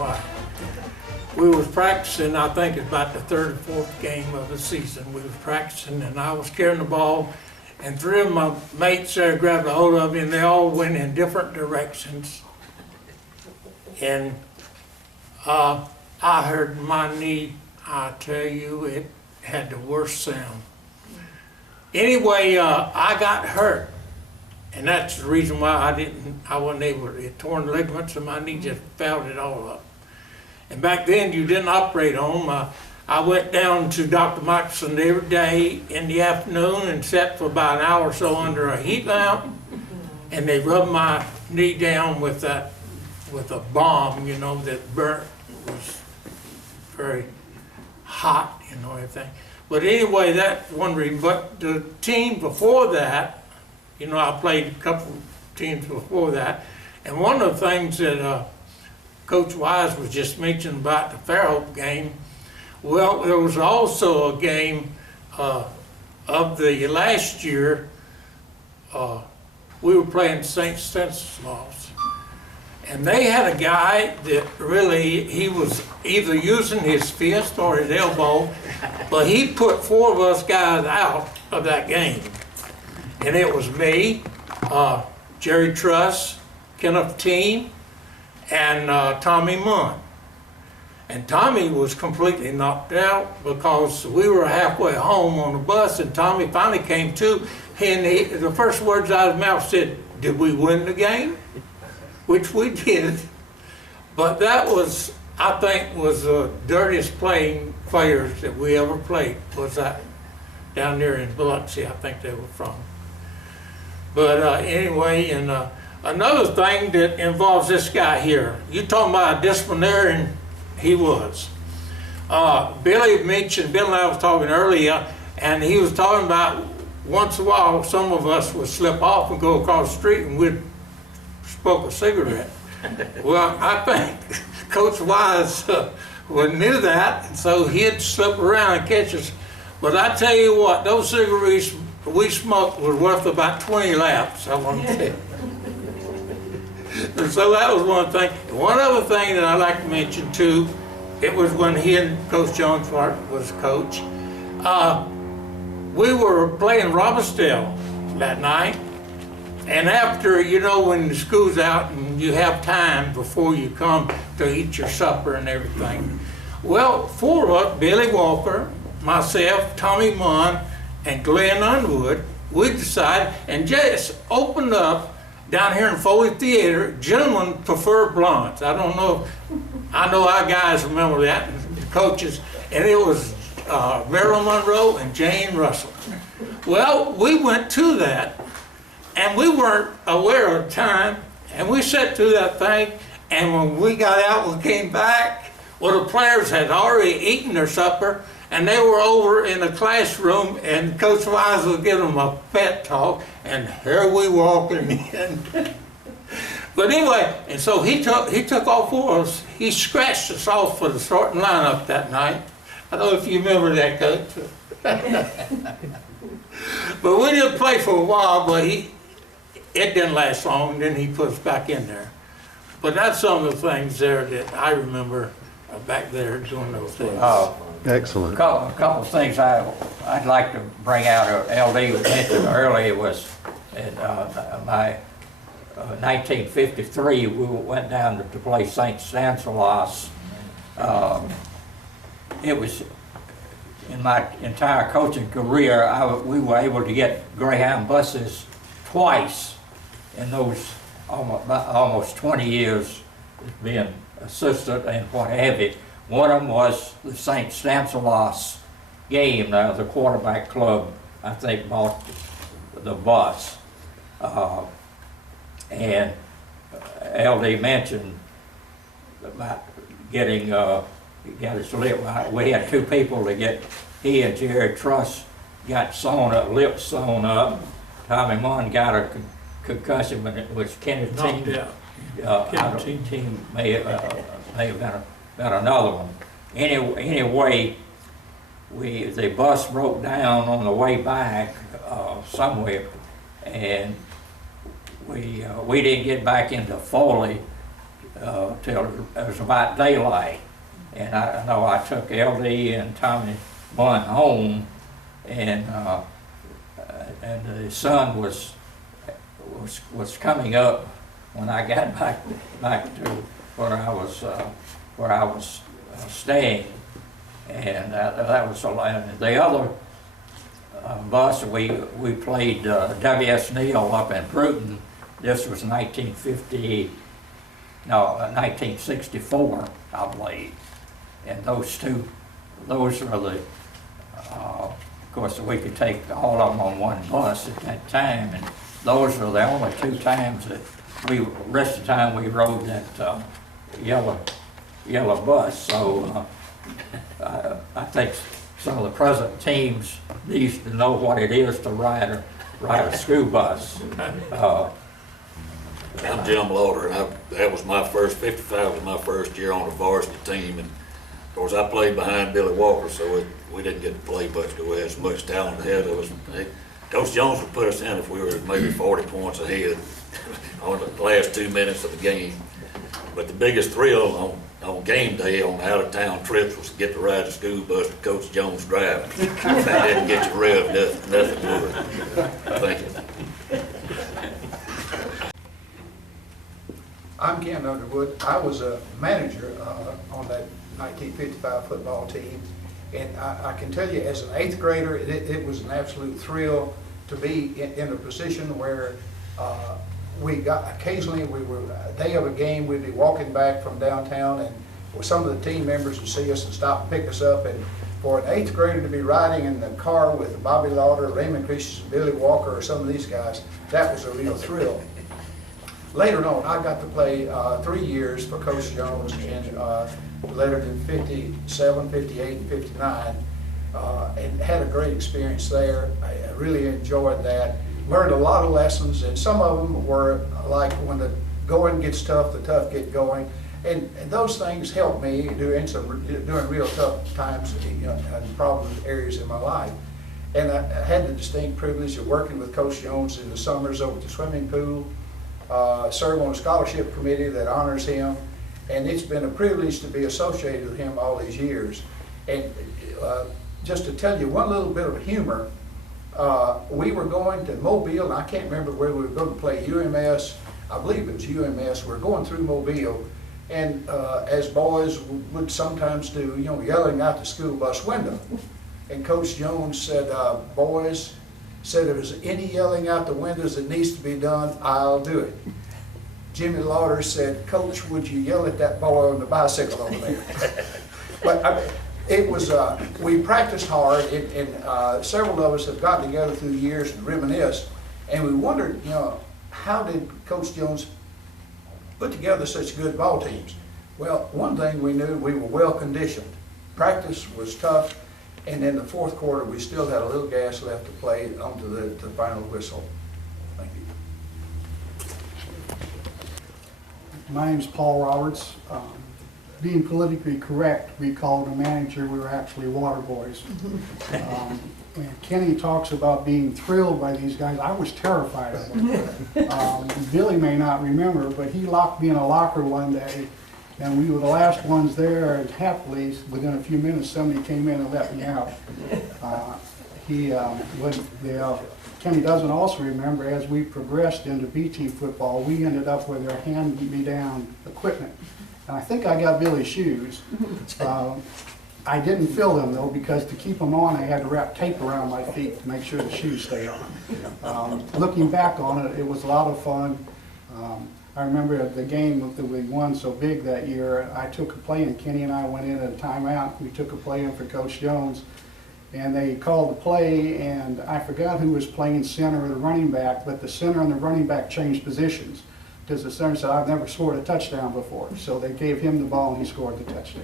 why. We was practicing, I think it's about the third or fourth game of the season. We was practicing and I was carrying the ball and three of my mates there grabbed a hold of me and they all went in different directions. And I heard my knee, I tell you, it had the worst sound. Anyway, I got hurt. And that's the reason why I wasn't able to. It torn ligaments and my knee just fouled it all up. And back then you didn't operate on them. I went down to Dr. Michelson every day in the afternoon and sat for about an hour or so under a heat lamp. And they rubbed my knee down with a balm, you know, that burnt, was very hot, you know, everything. But anyway, that's one reason. But the team before that, you know, I played a couple teams before that, and one of the things that Coach Wise was just mentioning about the Fairhope game, well, there was also a game of the last year, we were playing St. Stanislaus, and they had a guy that really, he was either using his fist or his elbow, but he put four of us guys out of that game. And it was me, Jerry Truss, Kenneth Team, and Tommy Munn. And Tommy was completely knocked out because we were halfway home on the bus and Tommy finally came to, and the first words out of his mouth said, "Did we win the game?" Which we did. But that was, I think, was the dirtiest players that we ever played, was that down there in Biloxi, I think they were from. But anyway, and another thing that involves this guy here, you talking about a disciplinarian, he was. Billy mentioned, Bill and I was talking earlier, and he was talking about once in a while some of us would slip off and go across the street and we'd smoke a cigarette. Well, I think Coach Wise knew that, and so he'd slip around and catch us. But I tell you what, those cigarettes we smoked was worth about 20 laps, I want to tell you. And so that was one thing. One other thing that I like to mention too, it was when he and Coach John Clark was coach. We were playing Robbinsdale that night, and after, you know, when the school's out and you have time before you come to eat your supper and everything. Well, four of us, Billy Walker, myself, Tommy Munn, and Glenn Underwood, we decided and just opened up down here in Foley Theater. Gentlemen prefer blondes. I don't know, I know our guys remember that, the coaches, and it was Marilyn Monroe and Jane Russell. Well, we went to that, and we weren't aware of the time, and we sat through that thing, and when we got out, we came back, well, the players had already eaten their supper, and they were over in the classroom, and Coach Wise was giving them a pep talk, and here we walking in. But anyway, and so he took all four of us. He scratched us off for the starting lineup that night. I don't know if you remember that, Coach. But we didn't play for a while, but it didn't last long, and then he put us back in there. But that's some of the things there that I remember back there doing those things. Excellent. A couple of things I'd like to bring out. LD mentioned earlier was in my 1953, we went down to play St. Stanislaus. It was in my entire coaching career, we were able to get Greyhound buses twice in those almost 20 years being assistant and what have you. One of them was the St. Stanislaus game. The quarterback club, I think, bought the bus. And LD mentioned about getting, got his lip. We had two people to get, he and Jerry Truss got lips sewn up. Tommy Munn got a concussion, but it was Kenneth Team may have got another one. Anyway, the bus broke down on the way back somewhere, and we didn't get back into Foley till it was about daylight. And I know I took LD and Tommy Bunn home, and the sun was coming up when I got back to where I was staying, and that was a lot. The other bus we played W.S. Neal up in Bruton. This was 1964, I believe. And those are the, of course, we could take all of them on one bus at that time, and those are the only 2 times that rest of the time we rode that yellow bus. So I think some of the present teams need to know what it is to ride a school bus. I'm Jim Lauder, and that was my first 55 was my first year on the varsity team, and of course I played behind Billy Walker, so we didn't get to play much because we had so much talent ahead of us. Coach Jones would put us in if we were maybe 40 points ahead on the last 2 minutes of the game. But the biggest thrill on game day on out-of-town trips was to get to ride the school bus with Coach Jones driving. If that didn't get you revved, nothing would. Thank you. I'm Ken Underwood. I was a manager on that 1955 football team, and I can tell you, as an 8th grader, it was an absolute thrill to be in a position where occasionally we were, a day of a game, we'd be walking back from downtown, and some of the team members would see us and stop and pick us up, and for an 8th grader to be riding in the car with Bobby Lauder, Raymond Christensen, Billy Walker, or some of these guys, that was a real thrill. Later on, I got to play 3 years for Coach Jones in later in 57, 58, and 59, and had a great experience there. I really enjoyed that. Learned a lot of lessons, and some of them were like when the going gets tough, the tough get going, and those things helped me during real tough times, and problem areas in my life. And I had the distinct privilege of working with Coach Jones in the summers over at the swimming pool. Serve on a scholarship committee that honors him, and it's been a privilege to be associated with him all these years. And just to tell you one little bit of humor, we were going to Mobile, and I can't remember where we were going to play UMS. I believe it was UMS. We're going through Mobile, and as boys would sometimes do, yelling out the school bus window. And Coach Jones said, boys, said if there's any yelling out the windows that needs to be done, I'll do it. Jimmy Lauder said, Coach, would you yell at that boy on the bicycle over there? But it was, we practiced hard, and several of us have gotten together through the years and reminisced, and we wondered, how did Coach Jones put together such good ball teams? Well, one thing we knew, we were well conditioned. Practice was tough. And in the 4th quarter, we still had a little gas left to play onto the final whistle. Thank you. My name's Paul Roberts. Being politically correct, we called a manager, we were actually water boys. When Kenny talks about being thrilled by these guys, I was terrified of them. Billy may not remember, but he locked me in a locker one day, and we were the last ones there, and happily, within a few minutes, somebody came in and let me out. Kenny doesn't also remember, as we progressed into BT football, we ended up with our hand-me-down equipment. And I think I got Billy's shoes. I didn't fill them, though, because to keep them on, I had to wrap tape around my feet to make sure the shoes stayed on. Looking back on it, it was a lot of fun. I remember the game that we won so big that year, I took a play, and Kenny and I went in at a timeout. We took a play in for Coach Jones, and they called the play, and I forgot who was playing center or the running back, but the center and the running back changed positions, because the center said, I've never scored a touchdown before. So they gave him the ball, and he scored the touchdown.